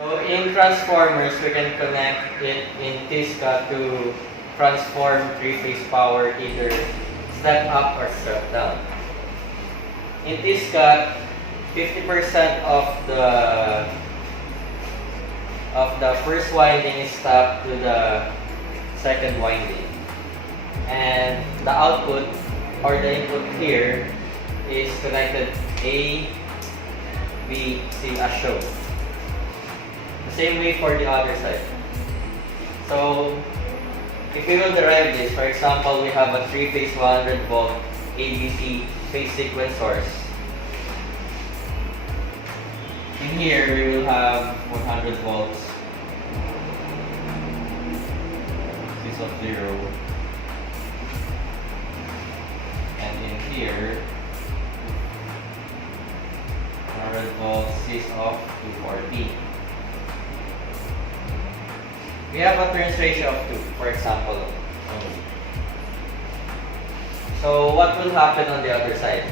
So in transformers, we can connect it in TISCA to transform three-phase power either step up or step down. In TISCA, 50% of the first winding is tapped to the second winding, and the output or the input here is connected A, B, C as shown. The same way for the other side. So if we will derive this, for example, we have a 3-phase 100 volt ABC phase sequence source. In here we will have 100 volts, this of 0, and in here 100 volts, this of 240. We have a turns ratio of 2, for example. So what will happen on the other side?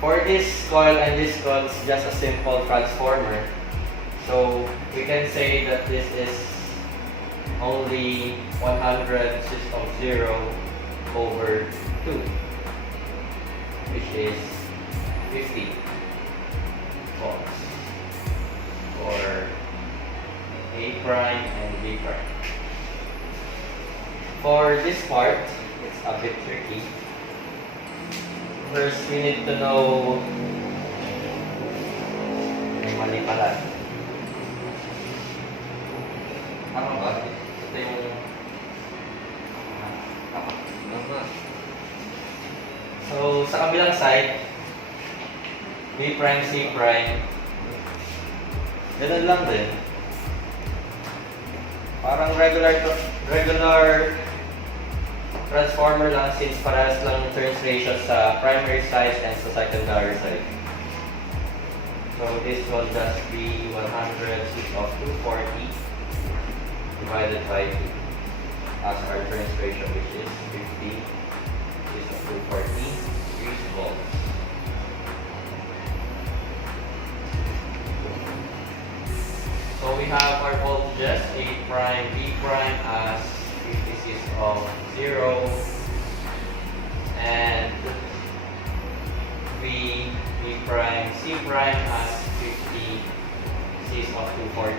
For this coil and this coil, it's just a simple transformer. So we can say that this is only 100 system 0 over 2, which is 50 volts for A prime and B prime. For this part, it's a bit tricky. First, we need to know mali pala. Ano ba? Ito yung so, sa kabilang side, B prime, C prime, ganun lang din. Parang regular transformer lang, since parehas lang yung turns ratio sa primary side and sa secondary side. So this will just be 100 of 240 divided by 2 as our turns ratio, which is 50 of 240 volts. So we have our voltages A prime, B prime as 50 of 0 and B prime, C prime as 50 of 240.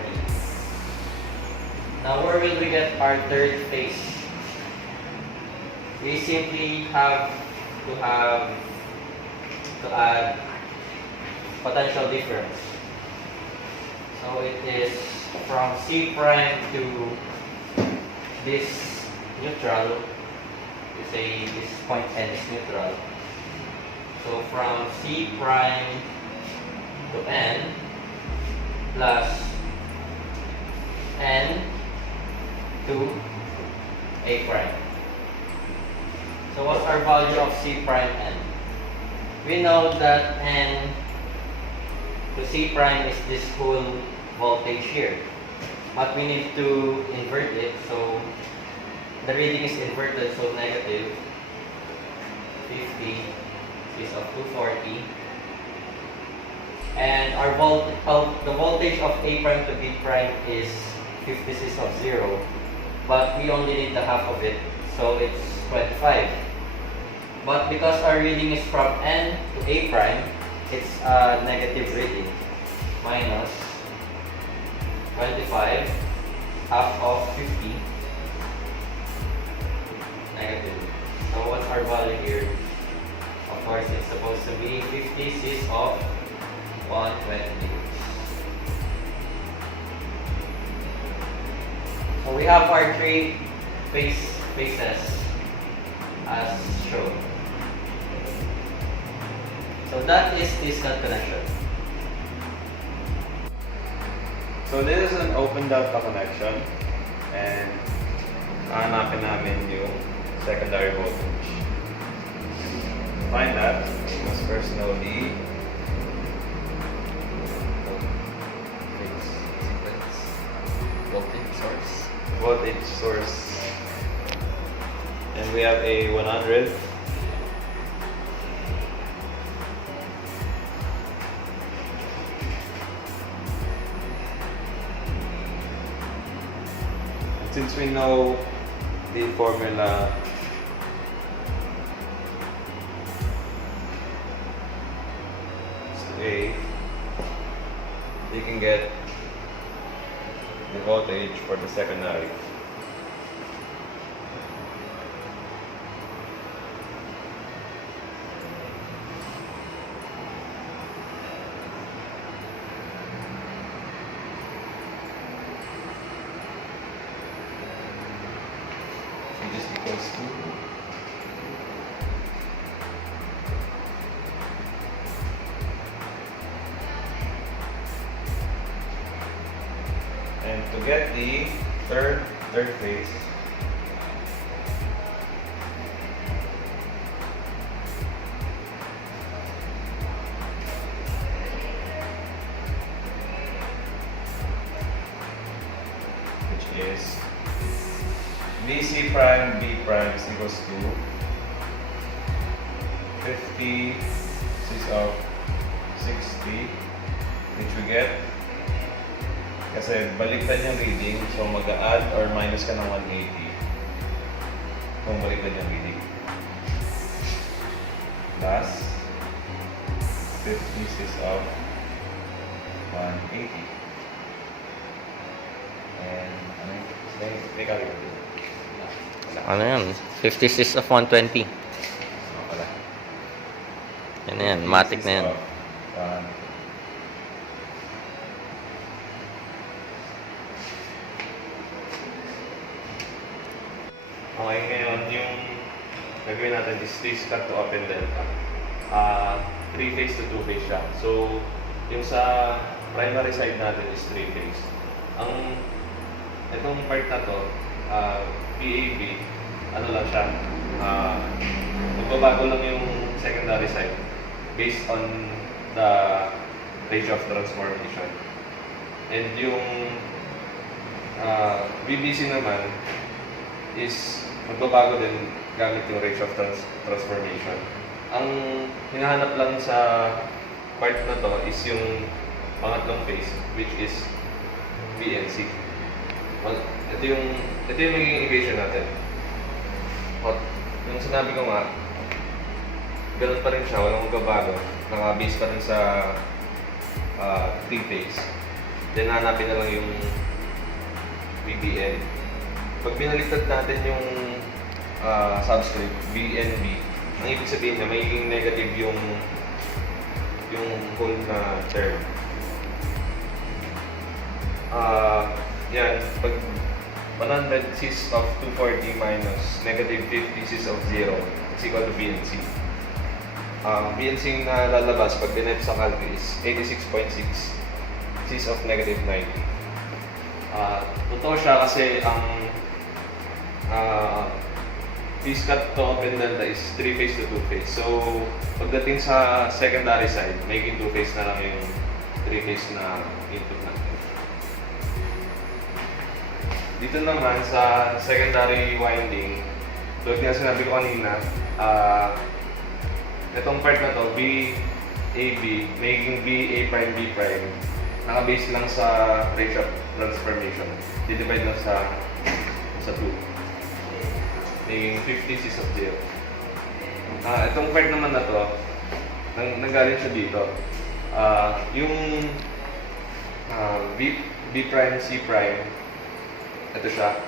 Now where will we get our third phase? We simply have to add potential difference. So it is from C prime to this neutral. We say this point N is neutral. So from C prime to N plus N to A prime. So what's our value of C prime N? We know that N to C prime is this whole voltage here, but we need to invert it, so the reading is inverted, so negative 50 is of 240, and our the voltage of A prime to B prime is 56 of 0, but we only need the half of it, so it's 25. But because our reading is from N to A prime, it's a negative reading, minus 25, half of 50, negative. So what's our value here? Of course, it's supposed to be 50 cis of 120. So we have our three phases as shown. So that is this connection. So this is an open delta connection, and hanapin namin yung secondary voltage. To find that, we must first know the voltage source. And we have a 100 since we know the formula is A, you can get the voltage for the secondary. Just equals to and to get the third phase, which is BC prime B prime is equals to 50 of 60, which we get kasi baliktad yung reading, so mag-add or minus ka ng 180 kung baliktad yung reading, plus 56 of 180 and ano yung may calculator. Ano yan? 56 of 120. Wala. Yan na yan. Matic na yan. Okay, ngayon yung gagawin natin is 3-cut to open delta. 3-phase to 2-phase siya. So, yung sa primary side natin is 3-phase. Itong part na to, PAB, ano lang siya, magbabago lang yung secondary side based on the ratio of transformation. And yung BBC naman is magbabago din gamit yung ratio of transformation. Ang hinahanap lang sa part na to is yung pangatlong phase, which is B and C. Ito yung magiging equation natin. Yung sinabi ko nga, ganun pa rin siya, walang magbabago. Naka-base pa rin sa 3-phase. Then hanapin na lang yung BBN. Pag binaliktad natin yung subscript, B and B, ang ibig sabihin na magiging negative yung whole na term. Yan, pag 100 cis of 240 minus negative 50 cis of 0 is equal to B and C. B and C na lalabas pag dinet sa calc is 86.6 cis of negative 90. Totoo siya kasi ang phase cut to open delta is 3-phase to 2-phase. So, pagdating sa secondary side, magiging 2-phase na lang yung 3-phase na input natin. Dito naman sa secondary winding, tulad nga sinabi ko kanina, itong part na to, BAB, magiging BA prime B prime, naka-base lang sa ratio of transformation. Di-divide lang sa 2. Magiging 50 cis of 0. Itong part naman na to, nanggaling siya dito. Yung B prime, C prime, ito siya.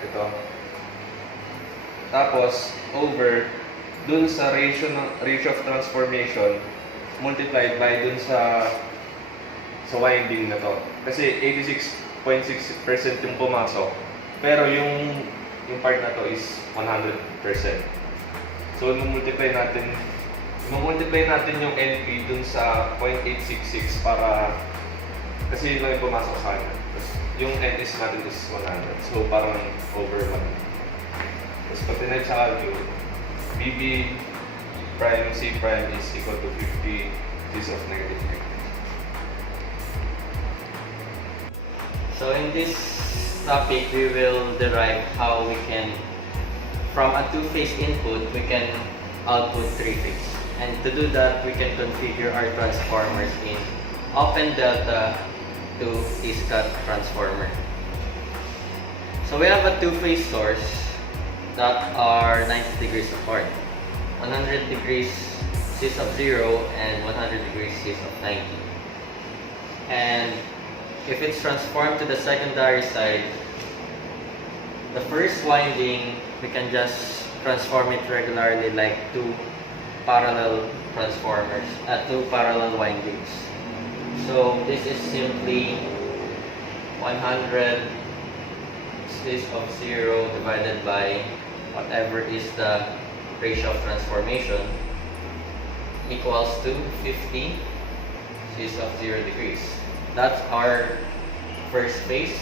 Ito. Tapos, over dun sa ratio of transformation multiplied by dun sa winding na to. Kasi 86.6% yung pumasok. Pero yung part na to is 100%. So, multiply natin yung NP dun sa 0.866 para kasi yun lang yung pumasok sa akin. Yung NS natin is 100. So, parang over 1. Tapos, pag tinay sa calculate, BB prime C prime is equal to 50 cis of negative 50. So, in this topic, we will derive how we can, from a 2-phase input, we can output 3-phase. And to do that, we can configure our transformers in open delta to is-cut transformer. So we have a two-phase source that are 90 degrees apart. 100 degrees cis of 0 and 100 degrees cis of 90. And if it's transformed to the secondary side, the first winding, we can just transform it regularly like two parallel windings. So this is simply 100 cis of 0 divided by whatever is the ratio of transformation equals to 50 cis of 0 degrees. That's our first phase,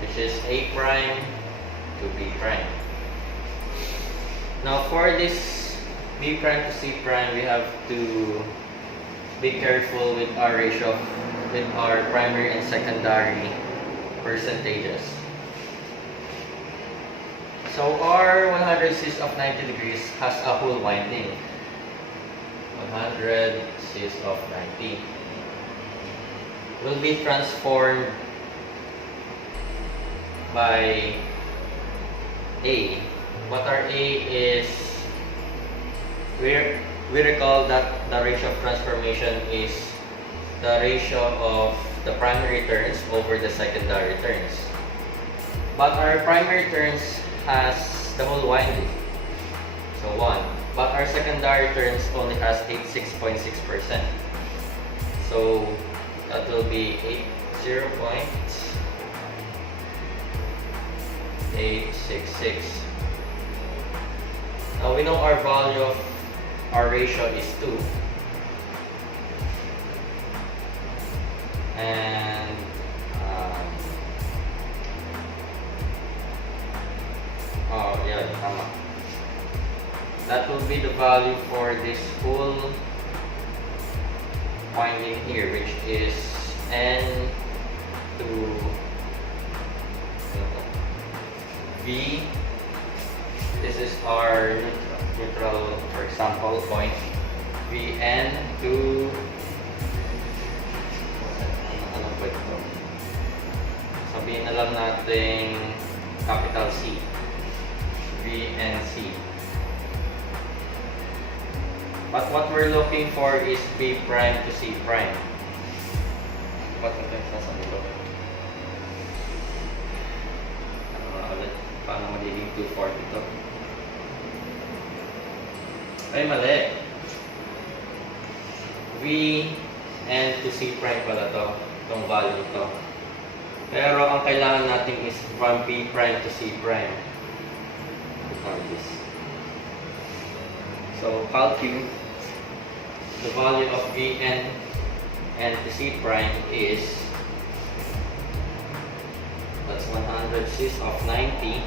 which is A prime to B prime. Now for this B prime to C prime, we have to be careful with our ratio, with our primary and secondary percentages. So our 100 cis of 90 degrees has a whole winding. 100 cis of 90 will be transformed by A. What our A is, we recall that the ratio of transformation is the ratio of the primary turns over the secondary turns. But our primary turns has the whole winding, so 1. But our secondary turns only has 86.6%. So that will be 0.866. Now we know our value of our ratio is 2. And tama. That will be the value for this whole winding here, which is N to V. This is our neutral, for example, point. Vn to ano po ito? Sabihin na lang natin capital C. VNC. But what we're looking for is B prime to C prime. What ito yung sasabi ko? Paano magiging 240 ito? Ay, mali. V and to C prime pala to. Itong value ito. Pero ang kailangan natin is from B prime to C prime. This. So calculate the value of Vn and to C prime is, that's 100 cis of 90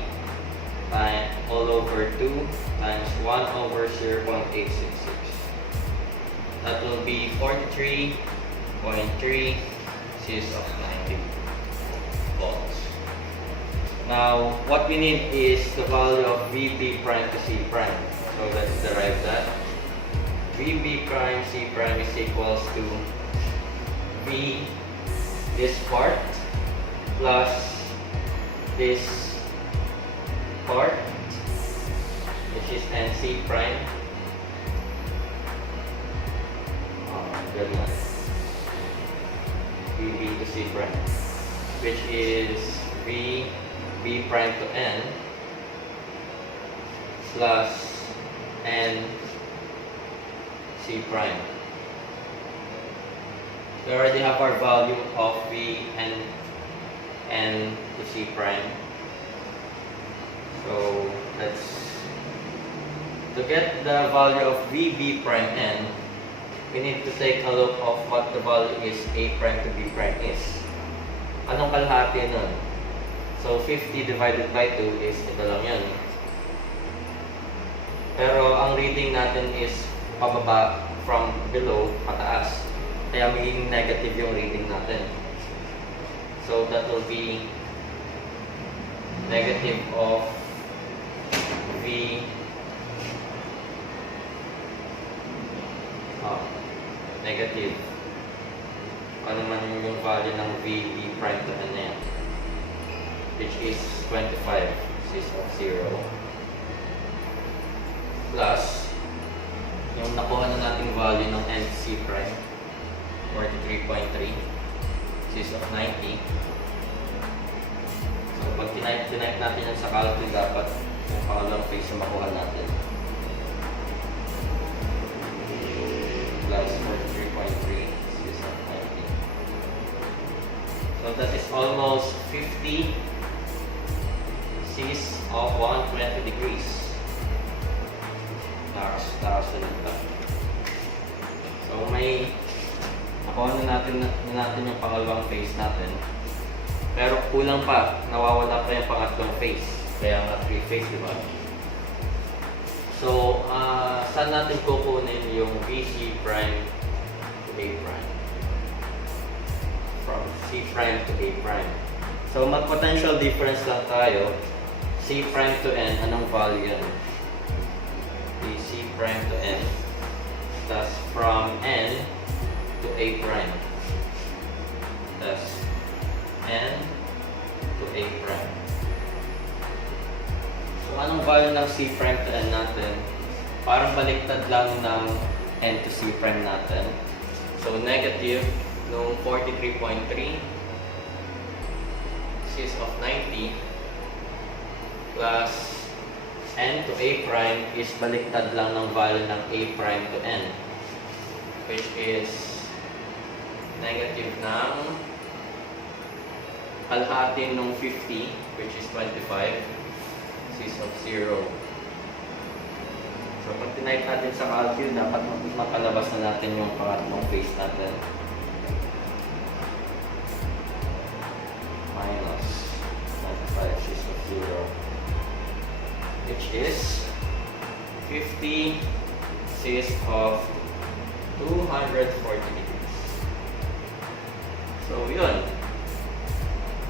times all over 2 times 1 over 0.866. That will be 43.3 cis of 90 volts. Now, what we need is the value of Vb prime to C prime. So let's derive that. Vb prime C prime is equals to V, this part, plus this part, which is NC prime. Ganun. Vb to C prime, which is V B prime to N plus N C prime. We already have our value of V and N to C prime. So to get the value of VB prime N, we need to take a look of what the value is A prime to B prime is. Anong kalahati nun? So 50 divided by 2 is ito lang yan. Pero ang reading natin is pababa from below, pataas. Kaya magiging negative yung reading natin. So that will be negative of V negative. Ano man yung value ng VB prime to N yan. which is 25 cis of 0 plus yung nakuha na nating value ng end C prime 43.3 cis of 90. So pag tinype natin yan sa calculus, dapat yung pangalawang phase na makuha natin plus 43.3 cis of 90. So that is almost 50 cis of 120 degrees. Nakasunod pa. So may nakuha na natin yung pangalawang phase natin. Pero kulang pa, nawawala pa yung pangatlong phase. Kaya nga 3 phase, di ba? So, saan natin kukunin yung VC prime to A prime? From C prime to A prime. So, mag-potential difference lang tayo. C prime to N, anong value yan? C prime to N. Thus, from N to A prime. Thus, N to A prime. So, anong value ng C prime to N natin? Parang baliktad lang ng N to C prime natin. So, negative nung 43.3 cis of 90 plus N to A prime is baliktad lang ng value ng A prime to N, which is negative ng kalahati nung 50, which is 25 cis of 0. So pag tinype natin sa calculus, dapat makalabas na natin yung pangatlong phase natin. Minus 25 cis of 0, which is 50 cis of 240 degrees. So yun,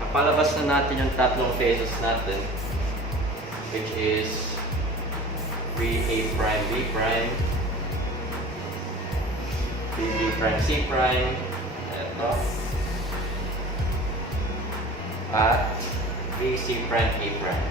napalabas na natin yung tatlong phases natin, which is 3A prime B prime, 3B prime C prime, eto, at VC prime A prime.